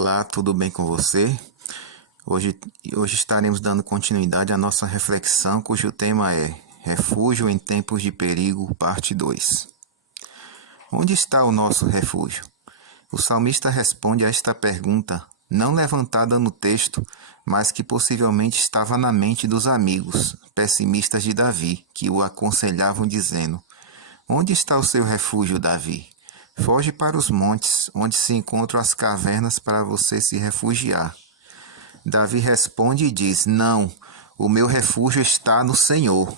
Olá, tudo bem com você? Hoje, hoje estaremos dando continuidade à nossa reflexão, cujo tema é Refúgio em Tempos de Perigo, parte 2. Onde está o nosso refúgio? O salmista responde a esta pergunta, não levantada no texto, mas que possivelmente estava na mente dos amigos pessimistas de Davi, que o aconselhavam dizendo: Onde está o seu refúgio, Davi? Foge para os montes, onde se encontram as cavernas para você se refugiar. Davi responde e diz: Não, o meu refúgio está no Senhor.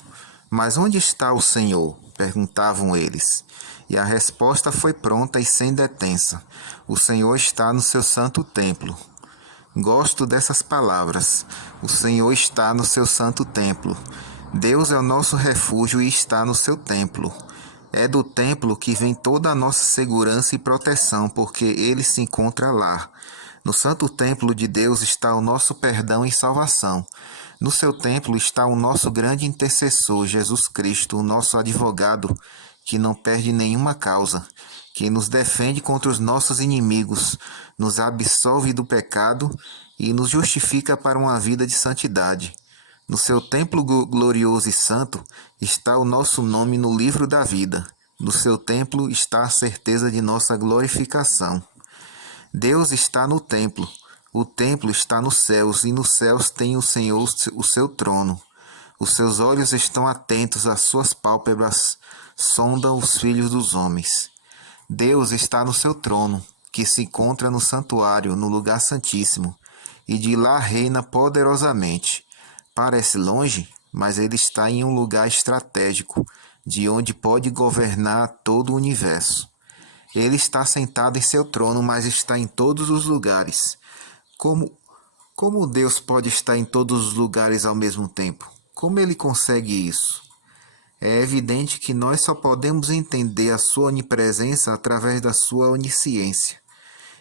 Mas onde está o Senhor? Perguntavam eles. E a resposta foi pronta e sem detença: O Senhor está no seu santo templo. Gosto dessas palavras. O Senhor está no seu santo templo. Deus é o nosso refúgio e está no seu templo. É do templo que vem toda a nossa segurança e proteção, porque ele se encontra lá. No santo templo de Deus está o nosso perdão e salvação. No seu templo está o nosso grande intercessor, Jesus Cristo, o nosso advogado, que não perde nenhuma causa, que nos defende contra os nossos inimigos, nos absolve do pecado e nos justifica para uma vida de santidade. No seu templo glorioso e santo está o nosso nome no livro da vida. No seu templo está a certeza de nossa glorificação. Deus está no templo. O templo está nos céus, e nos céus tem o Senhor o seu trono. Os seus olhos estão atentos, as suas pálpebras sondam os filhos dos homens. Deus está no seu trono, que se encontra no santuário, no lugar santíssimo, e de lá reina poderosamente. Parece longe, mas ele está em um lugar estratégico, de onde pode governar todo o universo. Ele está sentado em seu trono, mas está em todos os lugares. Como Deus pode estar em todos os lugares ao mesmo tempo? Como ele consegue isso? É evidente que nós só podemos entender a sua onipresença através da sua onisciência.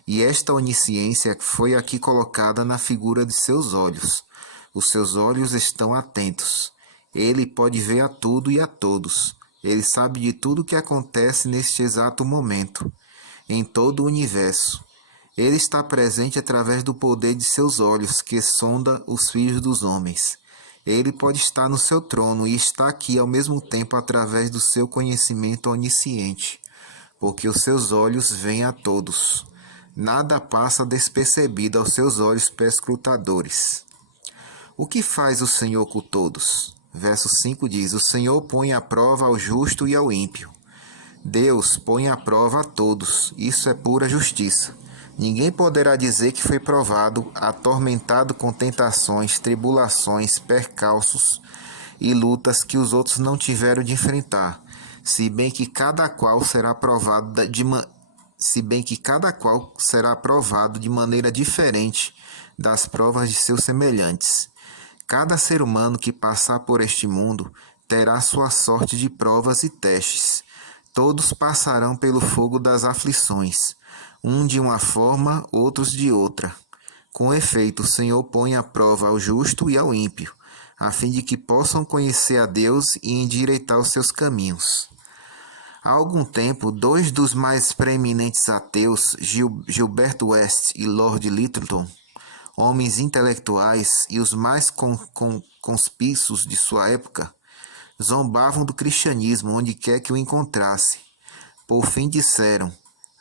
E esta onisciência foi aqui colocada na figura de seus olhos. Os seus olhos estão atentos. Ele pode ver a tudo e a todos. Ele sabe de tudo o que acontece neste exato momento, em todo o universo. Ele está presente através do poder de seus olhos, que sonda os filhos dos homens. Ele pode estar no seu trono e está aqui ao mesmo tempo através do seu conhecimento onisciente, porque os seus olhos veem a todos. Nada passa despercebido aos seus olhos perscrutadores. O que faz o Senhor com todos? Verso 5 diz: O Senhor põe à prova ao justo e ao ímpio. Deus põe à prova a todos. Isso é pura justiça. Ninguém poderá dizer que foi provado, atormentado com tentações, tribulações, percalços e lutas que os outros não tiveram de enfrentar, se bem que cada qual será provado de maneira diferente das provas de seus semelhantes. Cada ser humano que passar por este mundo terá sua sorte de provas e testes. Todos passarão pelo fogo das aflições, um de uma forma, outros de outra. Com efeito, o Senhor põe à prova ao justo e ao ímpio, a fim de que possam conhecer a Deus e endireitar os seus caminhos. Há algum tempo, dois dos mais preeminentes ateus, Gilbert West e Lord Lyttelton, homens intelectuais e os mais conspícios de sua época, zombavam do cristianismo onde quer que o encontrasse. Por fim disseram: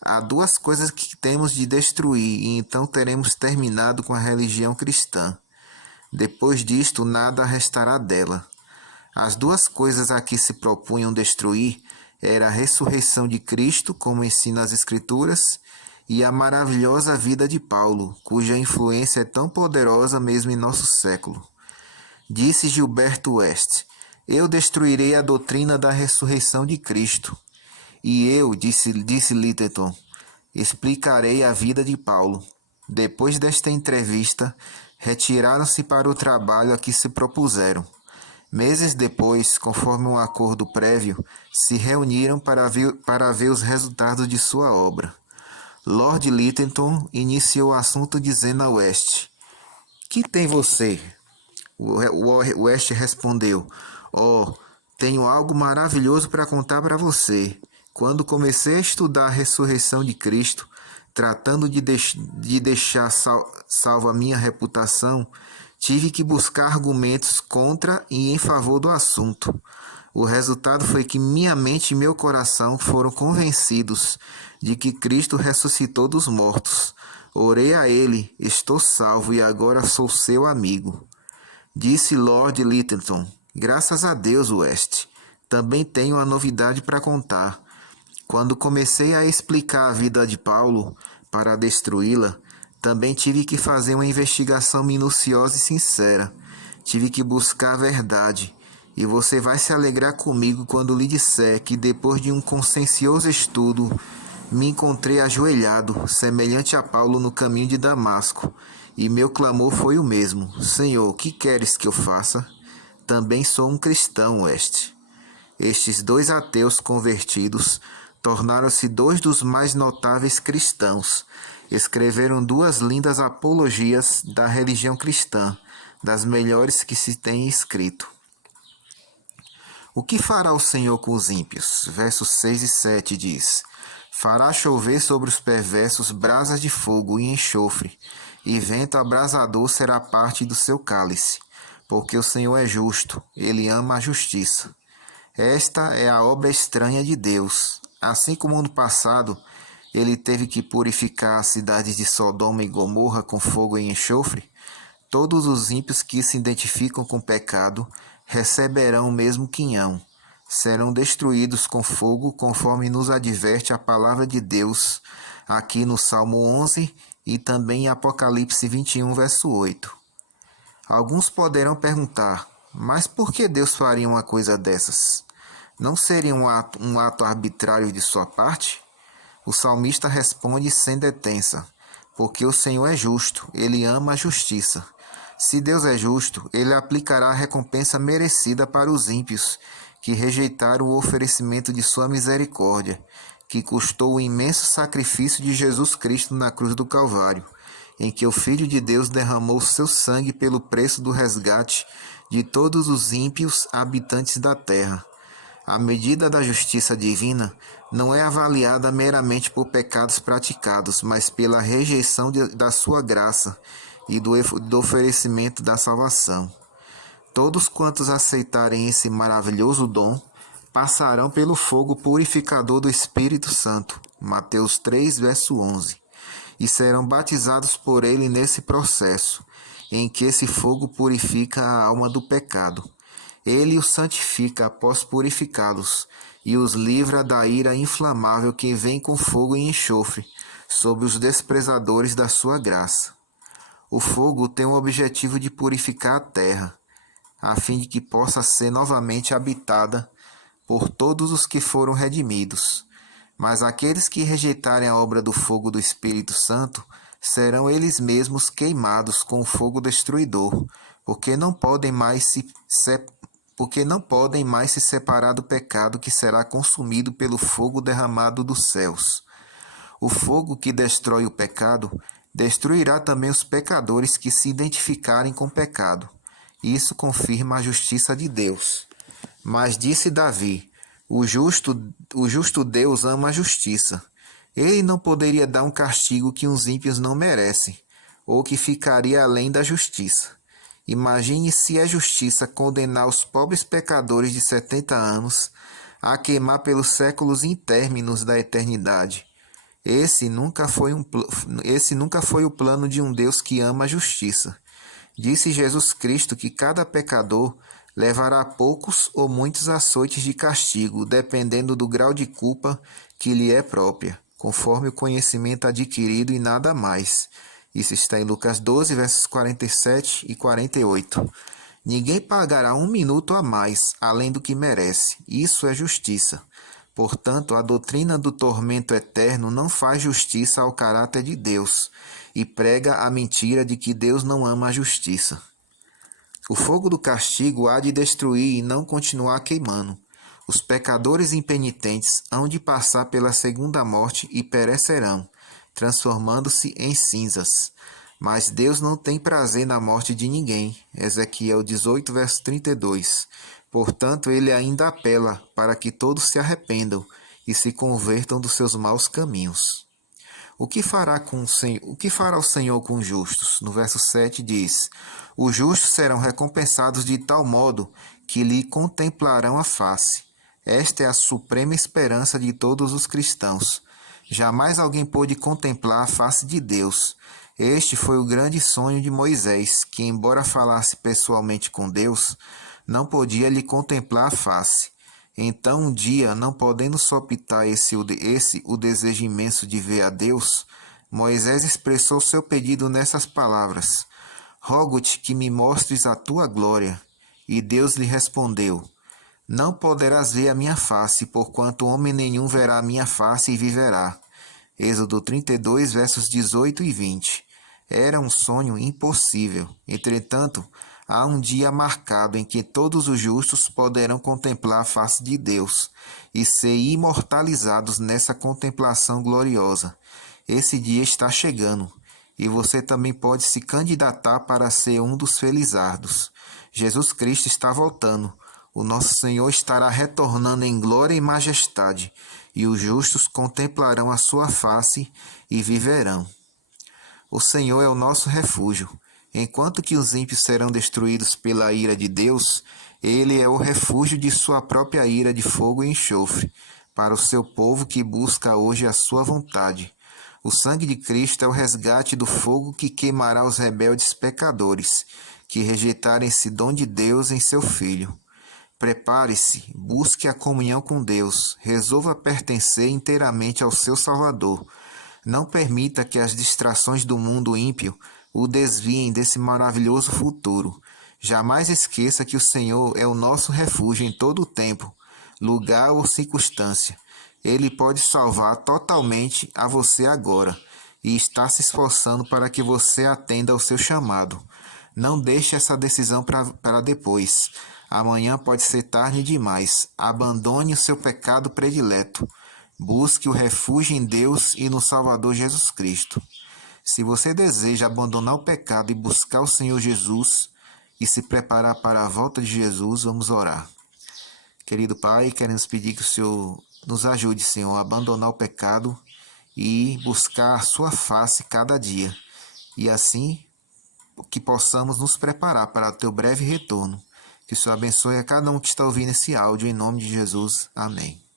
há duas coisas que temos de destruir e então teremos terminado com a religião cristã. Depois disto, nada restará dela. As duas coisas a que se propunham destruir era a ressurreição de Cristo, como ensina as Escrituras, e a maravilhosa vida de Paulo, cuja influência é tão poderosa mesmo em nosso século. Disse Gilberto West: eu destruirei a doutrina da ressurreição de Cristo. E eu, disse Lyttelton, explicarei a vida de Paulo. Depois desta entrevista, retiraram-se para o trabalho a que se propuseram. Meses depois, conforme um acordo prévio, se reuniram para ver os resultados de sua obra. Lord Lyttelton iniciou o assunto dizendo a West: que tem você? West respondeu: tenho algo maravilhoso para contar para você. Quando comecei a estudar a ressurreição de Cristo, tratando de deixar salva minha reputação, tive que buscar argumentos contra e em favor do assunto. O resultado foi que minha mente e meu coração foram convencidos de que Cristo ressuscitou dos mortos. Orei a Ele, estou salvo e agora sou seu amigo. Disse Lord Lyttelton. Graças a Deus, West. Também tenho uma novidade para contar. Quando comecei a explicar a vida de Paulo para destruí-la, também tive que fazer uma investigação minuciosa e sincera. Tive que buscar a verdade. E você vai se alegrar comigo quando lhe disser que depois de um consciencioso estudo, me encontrei ajoelhado, semelhante a Paulo no caminho de Damasco, e meu clamor foi o mesmo: Senhor, que queres que eu faça? Também sou um cristão, West. Estes dois ateus convertidos tornaram-se dois dos mais notáveis cristãos. Escreveram duas lindas apologias da religião cristã, das melhores que se tem escrito. O que fará o Senhor com os ímpios? Versos 6 e 7 diz: Fará chover sobre os perversos brasas de fogo e enxofre, e vento abrasador será parte do seu cálice, porque o Senhor é justo, ele ama a justiça. Esta é a obra estranha de Deus. Assim como no passado, ele teve que purificar as cidades de Sodoma e Gomorra com fogo e enxofre, todos os ímpios que se identificam com o pecado receberão o mesmo quinhão. Serão destruídos com fogo, conforme nos adverte a palavra de Deus, aqui no Salmo 11 e também em Apocalipse 21, verso 8. Alguns poderão perguntar, mas por que Deus faria uma coisa dessas? Não seria um ato arbitrário de sua parte? O salmista responde sem detença, porque o Senhor é justo, ele ama a justiça. Se Deus é justo, ele aplicará a recompensa merecida para os ímpios, que rejeitaram o oferecimento de sua misericórdia, que custou o imenso sacrifício de Jesus Cristo na cruz do Calvário, em que o Filho de Deus derramou seu sangue pelo preço do resgate de todos os ímpios habitantes da terra. A medida da justiça divina não é avaliada meramente por pecados praticados, mas pela rejeição da sua graça e do oferecimento da salvação. Todos quantos aceitarem esse maravilhoso dom passarão pelo fogo purificador do Espírito Santo, Mateus 3, verso 11, e serão batizados por ele nesse processo, em que esse fogo purifica a alma do pecado. Ele os santifica após purificá-los e os livra da ira inflamável que vem com fogo e enxofre sobre os desprezadores da sua graça. O fogo tem o objetivo de purificar a terra, a fim de que possa ser novamente habitada por todos os que foram redimidos. Mas aqueles que rejeitarem a obra do fogo do Espírito Santo serão eles mesmos queimados com o fogo destruidor, porque não podem mais se separar do pecado que será consumido pelo fogo derramado dos céus. O fogo que destrói o pecado destruirá também os pecadores que se identificarem com o pecado. Isso confirma a justiça de Deus. Mas disse Davi: o justo Deus ama a justiça. Ele não poderia dar um castigo que os ímpios não merecem, ou que ficaria além da justiça. Imagine se é justiça condenar os pobres pecadores de 70 anos a queimar pelos séculos intérminos da eternidade. Esse nunca foi o plano de um Deus que ama a justiça. Disse Jesus Cristo que cada pecador levará poucos ou muitos açoites de castigo, dependendo do grau de culpa que lhe é própria, conforme o conhecimento adquirido e nada mais. Isso está em Lucas 12, versos 47 e 48. Ninguém pagará um minuto a mais, além do que merece. Isso é justiça. Portanto, a doutrina do tormento eterno não faz justiça ao caráter de Deus e prega a mentira de que Deus não ama a justiça. O fogo do castigo há de destruir e não continuar queimando. Os pecadores impenitentes hão de passar pela segunda morte e perecerão, transformando-se em cinzas. Mas Deus não tem prazer na morte de ninguém. Ezequiel 18, verso 32. Portanto, ele ainda apela para que todos se arrependam e se convertam dos seus maus caminhos. O que fará o Senhor com os justos? No verso 7 diz: Os justos serão recompensados de tal modo que lhe contemplarão a face. Esta é a suprema esperança de todos os cristãos. Jamais alguém pôde contemplar a face de Deus. Este foi o grande sonho de Moisés, que, embora falasse pessoalmente com Deus, não podia lhe contemplar a face. Então, um dia, não podendo sopitar o desejo imenso de ver a Deus, Moisés expressou seu pedido nessas palavras: Rogo-te que me mostres a tua glória. E Deus lhe respondeu: Não poderás ver a minha face, porquanto homem nenhum verá a minha face e viverá. Êxodo 32, versos 18 e 20. Era um sonho impossível. Entretanto, há um dia marcado em que todos os justos poderão contemplar a face de Deus e ser imortalizados nessa contemplação gloriosa. Esse dia está chegando e você também pode se candidatar para ser um dos felizardos. Jesus Cristo está voltando. O nosso Senhor estará retornando em glória e majestade, e os justos contemplarão a sua face e viverão. O Senhor é o nosso refúgio. Enquanto que os ímpios serão destruídos pela ira de Deus, Ele é o refúgio de sua própria ira de fogo e enxofre, para o seu povo que busca hoje a sua vontade. O sangue de Cristo é o resgate do fogo que queimará os rebeldes pecadores, que rejeitarem esse dom de Deus em seu Filho. Prepare-se, busque a comunhão com Deus, resolva pertencer inteiramente ao seu Salvador. Não permita que as distrações do mundo ímpio o desviem desse maravilhoso futuro. Jamais esqueça que o Senhor é o nosso refúgio em todo o tempo, lugar ou circunstância. Ele pode salvar totalmente a você agora e está se esforçando para que você atenda ao seu chamado. Não deixe essa decisão para depois. Amanhã pode ser tarde demais. Abandone o seu pecado predileto. Busque o refúgio em Deus e no Salvador Jesus Cristo. Se você deseja abandonar o pecado e buscar o Senhor Jesus e se preparar para a volta de Jesus, vamos orar. Querido Pai, queremos pedir que o Senhor nos ajude, Senhor, a abandonar o pecado e buscar a sua face cada dia. E assim que possamos nos preparar para o teu breve retorno. Que o Senhor abençoe a cada um que está ouvindo esse áudio, em nome de Jesus. Amém.